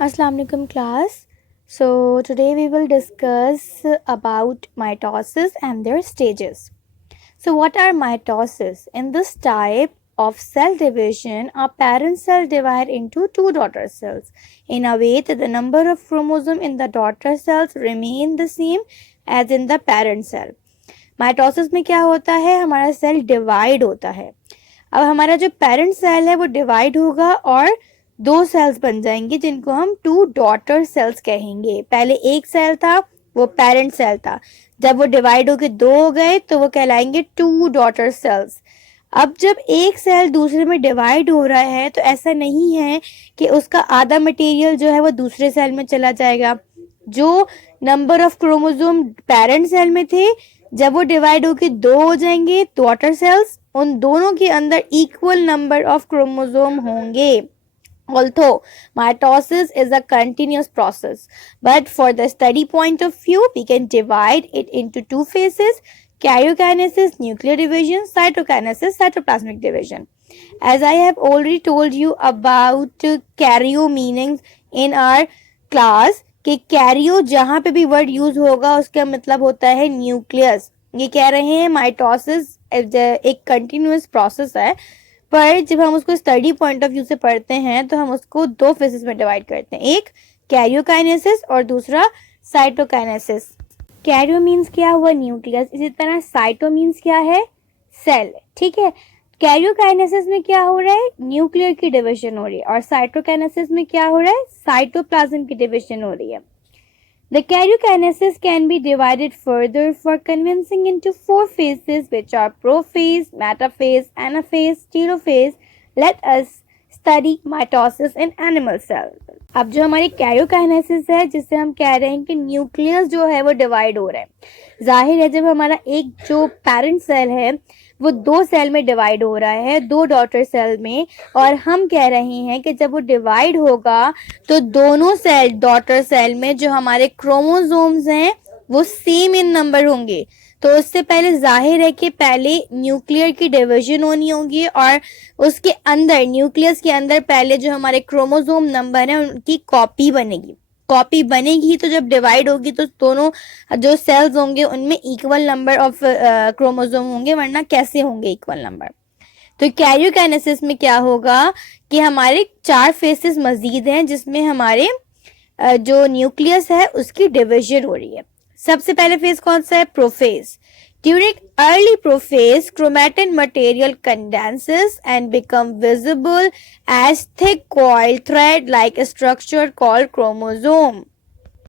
Assalamu alaikum class. So today we will discuss about mitosis and their stages. So what are mitosis? In this type of cell division, a parent cell divide into two daughter cells in a way that the number of chromosomes in the daughter cells remain the same as in the parent cell. Mitosis में क्या होता है, हमारा cell divide होता है. अब हमारा जो पेरेंट सेल है वो डिवाइड होगा और दो सेल्स बन जाएंगे जिनको हम टू डॉटर सेल्स कहेंगे. पहले एक सेल था वो पेरेंट सेल था, जब वो डिवाइड होके दो हो गए तो वो कहलाएंगे टू डॉटर सेल्स. अब जब एक सेल दूसरे में डिवाइड हो रहा है तो ऐसा नहीं है कि उसका आधा मटेरियल जो है वो दूसरे सेल में चला जाएगा. जो number of chromosome parent cell में थे, जब वो डिवाइड होके दो हो जाएंगे डॉटर सेल्स, उन दोनों के अंदर इक्वल नंबर ऑफ क्रोमोसोम होंगे. Although mitosis is a continuous process, but for the study point of view, we can divide it into two phases: karyokinesis, nuclear division; cytokinesis, cytoplasmic division. As I have already told you about karyo meanings in our class, कि Cairo जहां पे भी word use होगा उसका मतलब होता है nucleus. ये कह रहे हैं माइटोसिस एक कंटिन्यूअस प्रोसेस है, पर जब हम उसको स्टडी पॉइंट ऑफ व्यू से पढ़ते हैं तो हम उसको दो फेजेस में डिवाइड करते हैं, एक कैरियोकाइनेसिस और दूसरा साइटोकाइनेसिस. कैरियो मीन्स क्या हुआ, न्यूक्लियस. इसी तरह साइटो मीन्स क्या है, सेल. ठीक है. कैरियोकाइनेसिस में क्या हो रहा है, न्यूक्लियर की डिवीजन हो रही है, और साइटोकाइनेसिस में क्या हो रहा है, साइटोप्लाज्म की डिवीजन हो रही है. The karyokinesis can be divided further for convincing into four phases, which are prophase, metaphase, anaphase, telophase. Let us study mitosis in animal cells. अब जो हमारी कैरियोकाइनेसिस है, जिससे हम कह रहे हैं कि न्यूक्लियस जो है वो डिवाइड हो रहा है. जाहिर है जब हमारा एक जो पेरेंट सेल है वो दो सेल में डिवाइड हो रहा है, दो डॉटर सेल में, और हम कह रहे हैं कि जब वो डिवाइड होगा तो दोनों सेल डॉटर सेल में जो हमारे क्रोमोसोम्स हैं वो सेम इन नंबर होंगे. तो उससे पहले जाहिर है कि पहले न्यूक्लियर की डिवीजन होनी होगी और उसके अंदर न्यूक्लियस के अंदर पहले जो हमारे क्रोमोसोम नंबर है उनकी कॉपी बनेगी. तो जब डिवाइड होगी तो दोनों जो सेल्स होंगे उनमें इक्वल नंबर ऑफ क्रोमोसोम होंगे, वरना कैसे होंगे इक्वल नंबर. तो कैरियोकाइनेसिस में क्या होगा कि हमारे चार फेसेस मजीद हैं जिसमें हमारे जो न्यूक्लियस है उसकी डिवीजन हो रही है. सबसे पहले फेज कौन सा है, prophase. During early prophase, chromatin material condenses and become visible as thick coiled thread-like structure called chromosome.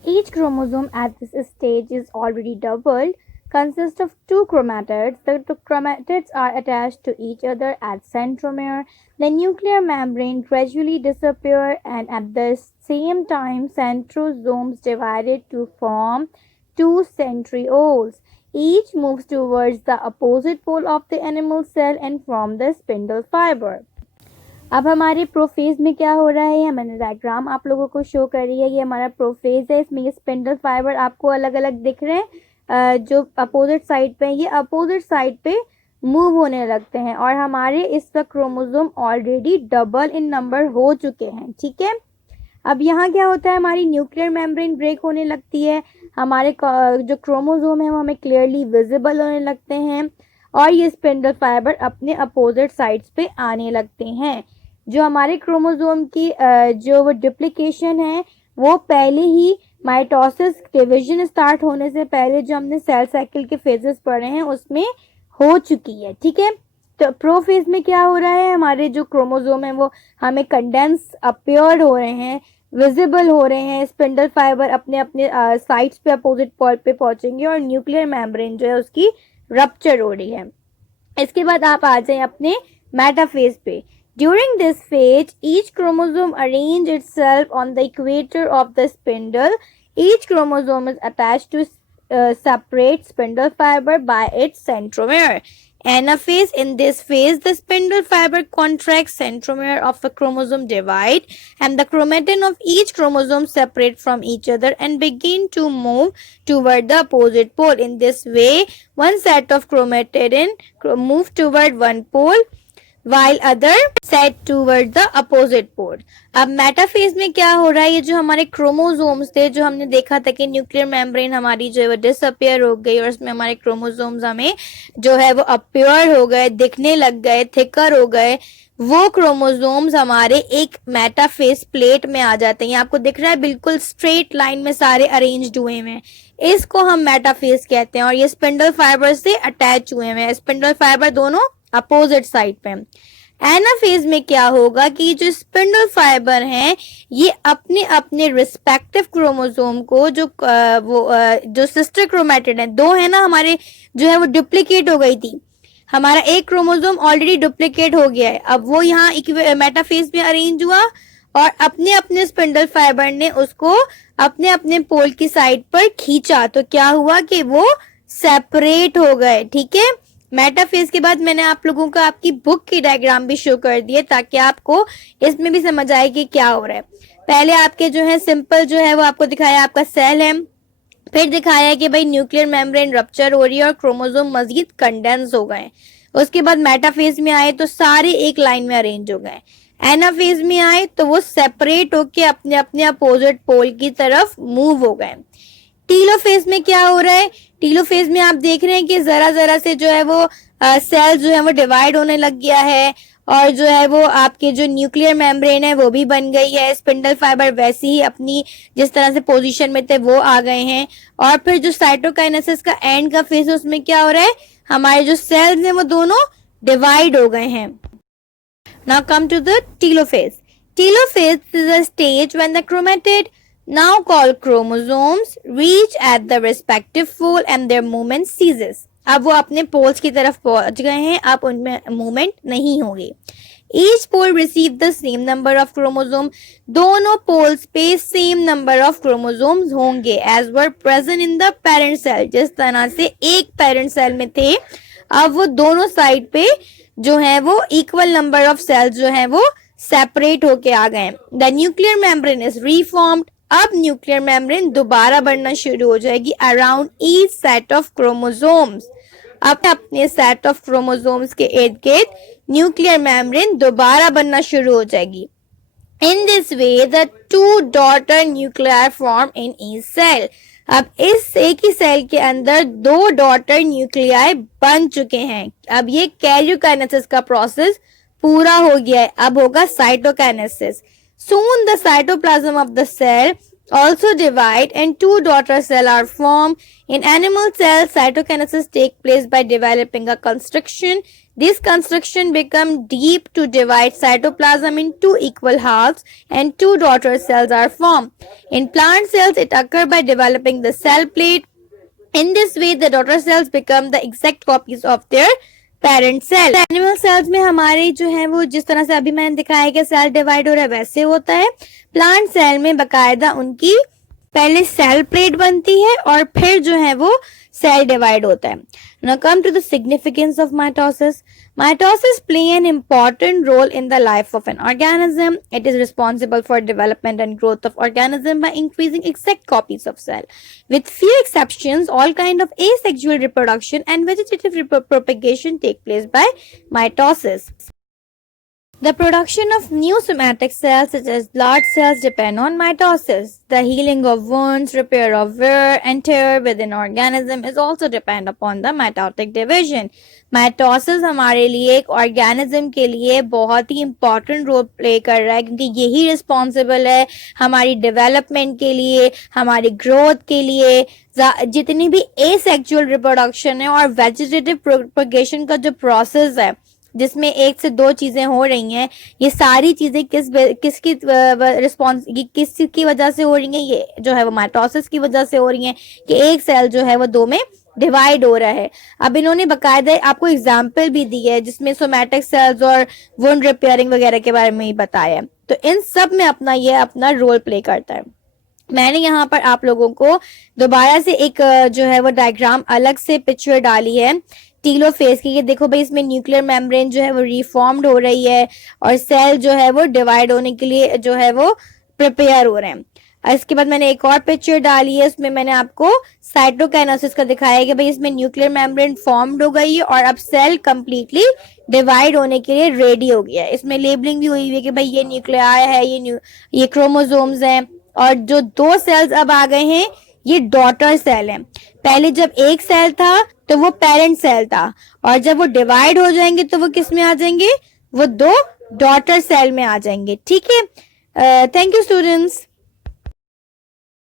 Each chromosome at this stage is already doubled, consists of two chromatids. The two chromatids are attached to each other at centromere. The nuclear membrane gradually disappears, and at the same time, centrosomes divided to form two centrioles. Each moves towards the opposite pole of the animal cell and from the spindle fiber. अब हमारे prophase में क्या हो रहा है, मैंने diagram आप लोगों को शो कर रही है. ये हमारा प्रोफेज है, इसमें ये स्पिंडल फाइबर आपको अलग अलग दिख रहे हैं जो अपोजिट साइड पे, ये अपोजिट साइड पे मूव होने लगते हैं, और हमारे इस वक्त chromosome already double in number हो चुके हैं. ठीक है. अब यहाँ क्या होता है, हमारी न्यूक्लियर मेम्ब्रेन ब्रेक होने लगती है, हमारे जो क्रोमोसोम है वो हमें क्लियरली विजिबल होने लगते हैं, और ये स्पिंडल फाइबर अपने अपोजिट साइड्स पे आने लगते हैं. जो हमारे क्रोमोसोम की जो वो डुप्लीकेशन है वो पहले ही माइटोसिस डिवीजन स्टार्ट होने से पहले जो हमने सेल साइकिल के फेजेस पढ़े हैं उसमें हो चुकी है. ठीक है. तो प्रोफेज में क्या हो रहा है, हमारे जो क्रोमोसोम है वो हमें कंडेंस अपीयर हो रहे हैं, विजिबल हो रहे हैं, स्पिंडल फाइबर अपने अपने साइड्स पे अपोजिट पॉल पे पहुंचेंगे, और न्यूक्लियर मेम्ब्रेन जो है उसकी रप्चर हो रही है. इसके बाद आप आ जाएं अपने मेटाफेज पे. During this phase, each chromosome arranges itself on the equator of the spindle. Each chromosome is attached to separate spindle fiber by its centromere. Anaphase. In this phase, the spindle fiber contracts, centromere of a chromosome divide, and the chromatin of each chromosome separate from each other and begin to move toward the opposite pole. In this way, one set of chromatin move toward one pole, while other set toward the opposite pole. अब metaphase में क्या हो रहा है, ये जो हमारे chromosomes थे, जो हमने देखा था कि न्यूक्लियर मेम्ब्रेन हमारी जो है वो डिसअपियर हो गई और उसमें हमारे क्रोमोसोम्स हमें जो है वो अपियर हो गए, दिखने लग गए, थिकर हो गए, वो क्रोमोसोम्स हमारे एक मेटाफेज प्लेट में आ जाते हैं। आपको दिख रहा है बिल्कुल स्ट्रेट लाइन में सारे अरेंज्ड हुए हैं, इसको हम मेटाफेज कहते हैं। और ये स्पिंडल फाइबर से अटैच हुए हैं, स्पिंडल फाइबर दोनों अपोजिट साइड पे। एनाफेज में क्या होगा कि जो स्पिंडल फाइबर हैं ये अपने अपने रिस्पेक्टिव क्रोमोसोम को जो सिस्टर क्रोमेटिड है, दो है ना हमारे, जो है वो डुप्लीकेट हो गई थी, हमारा एक क्रोमोसोम ऑलरेडी डुप्लीकेट हो गया है, अब वो यहाँ मेटाफेज में अरेंज हुआ और अपने अपने स्पिंडल फाइबर ने उसको अपने अपने पोल की साइड पर खींचा, तो क्या हुआ कि वो सेपरेट हो गए। ठीक है, मेटाफेज के बाद मैंने आप लोगों को आपकी बुक की डायग्राम भी शो कर दिए ताकि आपको इसमें भी समझ आए कि क्या हो रहा है। पहले आपके जो है सिंपल जो है वो आपको दिखाया आपका सेल है, फिर दिखाया है कि भाई न्यूक्लियर मेम्ब्रेन रप्चर हो रही है और क्रोमोसोम मजीद कंडेंस हो गए। उसके बाद मेटाफेज में आए तो सारे एक लाइन में अरेंज हो गए। एनाफेज में आए तो वो सेपरेट होके अपने अपने अपोजिट पोल की तरफ मूव हो गए। टीलोफेज में क्या हो रहा है, टीलोफेज में आप देख रहे हैं कि जरा जरा से जो है वो सेल जो है वो डिवाइड होने लग गया है और जो है वो आपके जो न्यूक्लियर मेम्ब्रेन है वो भी बन गई है, स्पिंडल फाइबर वैसे ही अपनी जिस तरह से पोजीशन में थे वो आ गए हैं। और फिर जो साइटोकाइनेसिस का एंड का फेज है उसमें क्या हो रहा है, हमारे जो सेल्स हैं वो दोनों डिवाइड हो गए हैं। Now come to the telophase. Telophase is a stage when the chromatid, now called chromosomes, reach at the respective pole and their movement ceases. अब वो अपने पोल्स की तरफ पहुंच गए हैं, अब उनमें मूवमेंट नहीं होगी। Each pole receive the same number of chromosome, दोनों पोल्स पे सेम नंबर ऑफ क्रोमोसोम्स होंगे as were present in the parent cell, जिस तरह से एक पेरेंट सेल में थे अब वो दोनों साइड पे जो है वो इक्वल नंबर ऑफ सेल्स जो है वो सेपरेट होके आ गए। The nuclear membrane is reformed, अब न्यूक्लियर मेम्ब्रेन दोबारा बढ़ना शुरू हो जाएगी around each set of chromosomes. अब अपने सेट ऑफ क्रोमोसोम्स के इर्द गिर्द न्यूक्लियर मेम्ब्रेन दोबारा बनना शुरू हो जाएगी। In this way the two daughter nuclear form in each cell, अब इस एक ही सेल के अंदर दो डॉटर न्यूक्लियाई बन चुके हैं। अब ये कैरियोकाइनेसिस का प्रोसेस पूरा हो गया है, अब होगा cytokinesis. Soon the cytoplasm of the cell also divide and two daughter cells are formed. In animal cells, cytokinesis take place by developing a constriction. This constriction become deep to divide cytoplasm in two equal halves and two daughter cells are formed. In plant cells, it occurs by developing the cell plate. In this way, the daughter cells become the exact copies of their parent cell. Animal cells में हमारे जो है वो जिस तरह से अभी मैंने दिखाया कि सेल डिवाइड हो रहा है वैसे होता है। प्लांट सेल में बकायदा उनकी पहले सेल प्लेट बनती है और फिर जो है वो सेल डिवाइड होता है। Now come to the significance of mitosis. Mitosis play an important role in the life of an organism. It is responsible for development and growth of organism by increasing exact copies of cell. With few exceptions, all kind of asexual reproduction and vegetative propagation take place by mitosis. The production of new somatic cells such as blood cells depend on mitosis. The healing of wounds, repair of wear and tear within organism is also depend upon the mitotic division. Mitosis हमारे लिए एक organism के लिए बहुत ही important role play कर रहा है क्योंकि यही responsible है हमारी development के लिए, हमारी growth के लिए। जितनी भी asexual reproduction है और vegetative propagation का जो process है जिसमें एक से दो चीजें हो रही हैं, ये सारी चीजें किसकी रिस्पॉन्स किसकी वजह से हो रही हैं, ये जो है वो माइटोसिस की वजह से हो रही हैं कि एक सेल जो है वो दो में डिवाइड हो रहा है। अब इन्होंने बकायदा आपको एग्जाम्पल भी दी है जिसमें सोमैटिक सेल्स और वुंड रिपेयरिंग वगैरह के बारे में ही बताया है, तो इन सब में अपना रोल प्ले करता है। मैंने यहाँ पर आप लोगों को दोबारा से एक जो है वो डायग्राम अलग से पिक्चर डाली है टीलोफेज की। ये देखो भाई, इसमें न्यूक्लियर मेम्ब्रेन जो है वो रिफॉर्म्ड हो रही है और सेल जो है वो डिवाइड होने के लिए जो है वो प्रिपेयर हो रहे हैं। इसके बाद मैंने एक और पिक्चर डाली है, उसमें मैंने आपको साइटोकाइनेसिस का दिखाया है कि भाई इसमें न्यूक्लियर मेम्ब्रेन फॉर्म्ड हो गई है और अब सेल कंप्लीटली डिवाइड होने के लिए रेडी हो गया है। इसमें लेबलिंग भी हुई हुई है कि भाई ये न्यूक्लियाई है, ये क्रोमोसोम्स हैं, और जो दो सेल्स अब आ गए हैं ये डॉटर सेल हैं। पहले जब एक सेल था तो वो पेरेंट सेल था, और जब वो डिवाइड हो जाएंगे तो वो किस में आ जाएंगे, वो दो डॉटर सेल में आ जाएंगे। ठीक है, थैंक यू स्टूडेंट्स।